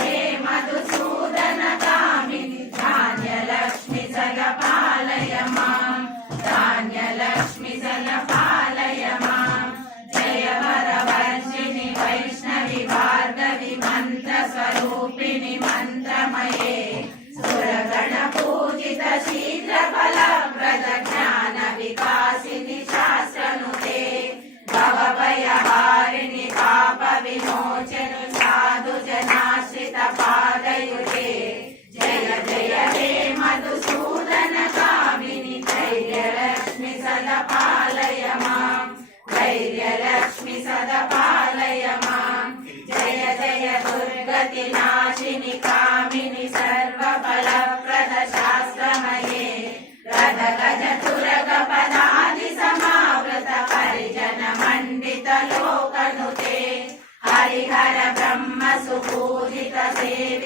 हे मधुसूदन कामिनि धान्यलक्ष्मि जलपालय मां धान्यलक्ष्मि जलपालय मां जय वरवर्षिणि वैष्णवि भार्गवि मन्त्रस्वरूपिणि मन्त्रमये सुरगण पूजित शीघ्रफलप्रद ज्ञान विकासिनि शास्त्रनुते भवभयहारिणि पाप विमोचनि साधु जनाश्रित पादयुते जय जय हे मधुसूदन कामिनि धैर्यलक्ष्मि सदपालय मां धैर्यलक्ष्मि सदपालय मां जय जय दुर्गति नाशिनि कामिनि सर्वफलप्रद शास्त्रमये रथ गज तुरग पदादि समावृत परिजन मंडित लोकनुते हरिहर ब्रह्म सुपूजित सेव्य